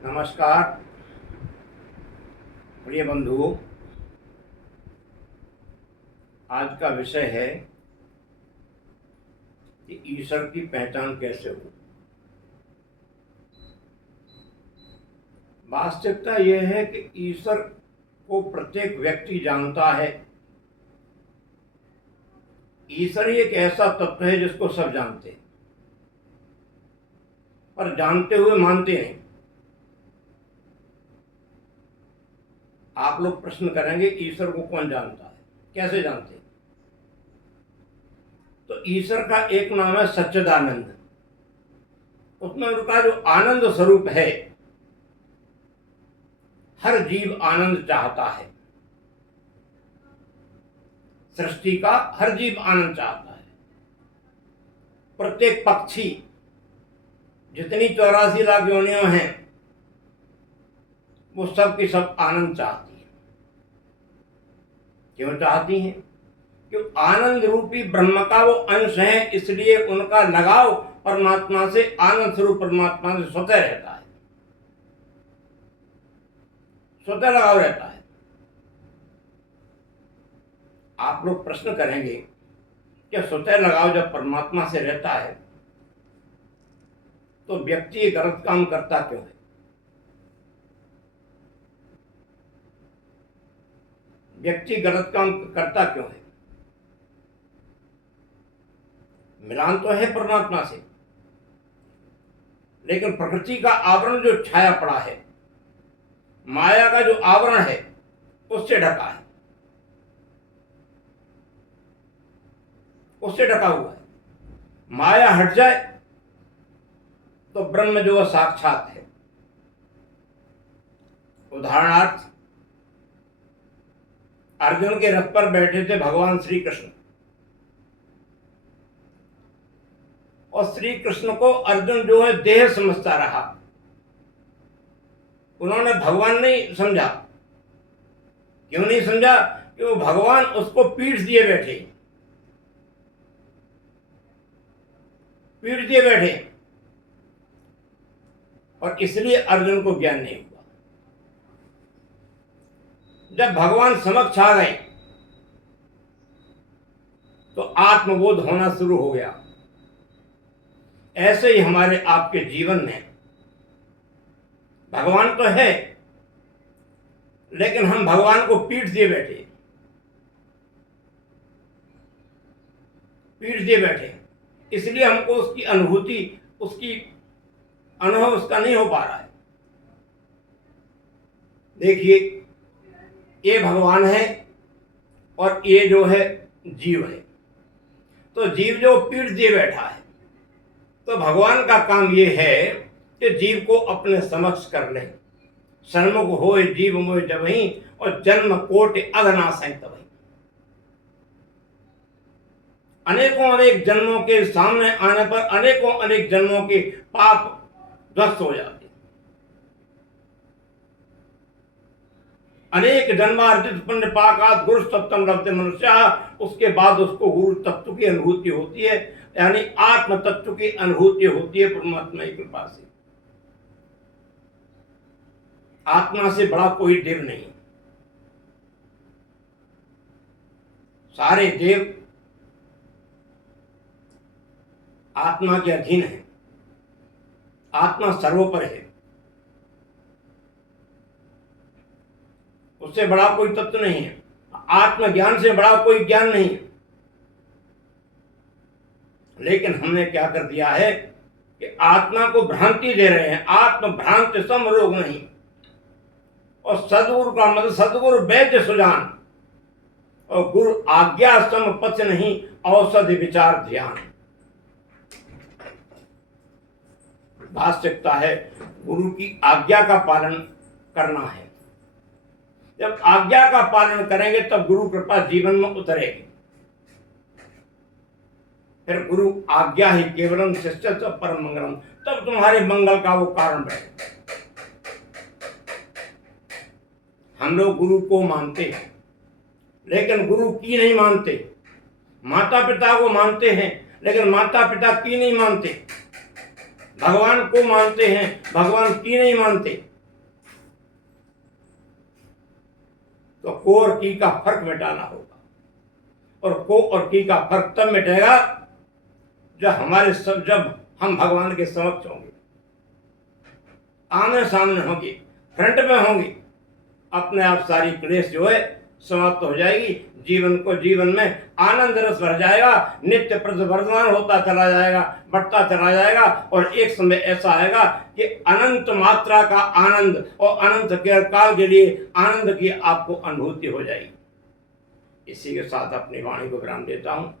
नमस्कार प्रिय बंधुओं। आज का विषय है कि ईश्वर की पहचान कैसे हो। वास्तविकता यह है कि ईश्वर को प्रत्येक व्यक्ति जानता है। ईश्वर एक ऐसा तत्व है जिसको सब जानते हैं, पर जानते हुए मानते नहीं। आप लोग प्रश्न करेंगे ईश्वर को कौन जानता है, कैसे जानते हैं? तो ईश्वर का एक नाम है सच्चिदानंद। उसमें उनका जो आनंद स्वरूप है, हर जीव आनंद चाहता है। सृष्टि का हर जीव आनंद चाहता है। प्रत्येक पक्षी, जितनी 84 लाख योनियां हैं, वो सब की सब आनंद चाहती है। क्यों चाहती हैं? क्यों? आनंद रूपी ब्रह्म का वो अंश है, इसलिए उनका लगाव परमात्मा से, आनंद स्वरूप परमात्मा से स्वतः रहता है, स्वतः लगाव रहता है। आप लोग प्रश्न करेंगे कि स्वतः लगाव जब परमात्मा से रहता है तो व्यक्ति गलत काम करता क्यों है? व्यक्ति गलत काम करता क्यों है? मिलान तो है परमात्मा से, लेकिन प्रकृति का आवरण जो छाया पड़ा है, माया का जो आवरण है, उससे ढका है, उससे ढका हुआ है। माया हट जाए तो ब्रह्म जो साक्षात है। उदाहरणार्थ, अर्जुन के रथ पर बैठे थे भगवान श्री कृष्ण, और श्री कृष्ण को अर्जुन जो है देह समझता रहा। उन्होंने भगवान नहीं समझा। क्यों नहीं समझा? कि वो भगवान उसको पीठ दिए बैठे, पीठ दिए बैठे, और इसलिए अर्जुन को ज्ञान नहीं हुआ। जब भगवान समक्ष आ गए तो आत्मबोध होना शुरू हो गया। ऐसे ही हमारे आपके जीवन में भगवान तो है, लेकिन हम भगवान को पीठ दिए बैठे, पीठ दिए बैठे, इसलिए हमको उसकी अनुभूति, उसकी अनुभव उसका नहीं हो पा रहा है। देखिए, ये भगवान है और ये जो है जीव है। तो जीव जो पीठ दिए बैठा है, तो भगवान का काम ये है कि जीव को अपने समक्ष कर ले। सन्मुख होए जीव मोह जबहि, और जन्म कोटि अघनासहि तबहि। अनेकों अनेक जन्मों के सामने आने पर अनेकों अनेक जन्मों के पाप ध्वस्त हो जाते। अनेक जन्मार्जित पुण्य पाकात गुरु तत्व लभते मनुष्य। उसके बाद उसको गुरु तत्व की अनुभूति होती है, यानी आत्म तत्व की अनुभूति होती है परमात्मा की कृपा से। आत्मा से बड़ा कोई देव नहीं। सारे देव आत्मा के अधीन है। आत्मा सर्वोपर है, उससे बड़ा कोई तत्व नहीं है। आत्मज्ञान से बड़ा कोई ज्ञान नहीं है। लेकिन हमने क्या कर दिया है कि आत्मा को भ्रांति दे रहे हैं। आत्म भ्रांति सम रोग नहीं, और सदगुरु का मतलब सदगुरु वैद्य सुजान, और गुरु आज्ञा सम पथ नहीं, औषधि विचार ध्यान। वास्तविकता है गुरु की आज्ञा का पालन करना है। जब आज्ञा का पालन करेंगे तब गुरु कृपा जीवन में उतरेगी। फिर गुरु आज्ञा ही केवलम शिष्य परम मंगलम, तब तुम्हारे मंगल का वो कारण बनेगा। हम लोग गुरु को मानते हैं, लेकिन गुरु की नहीं मानते। माता पिता को मानते हैं, लेकिन माता पिता की नहीं मानते। भगवान को मानते हैं, भगवान की नहीं मानते। तो को और की का फर्क मिटाना होगा, और को और की का फर्क तब मिटेगा जब हम भगवान के समक्ष होंगे, आमने सामने होंगे, फ्रंट में होंगे, अपने आप सारी क्लेश जो है समाप्त हो जाएगी। जीवन में आनंद रस भर जाएगा, नित्य प्रवर्धमान होता चला जाएगा, बढ़ता चला जाएगा, और एक समय ऐसा आएगा कि अनंत मात्रा का आनंद और अनंत के काल के लिए आनंद की आपको अनुभूति हो जाएगी। इसी के साथ अपनी वाणी को विराम देता हूँ।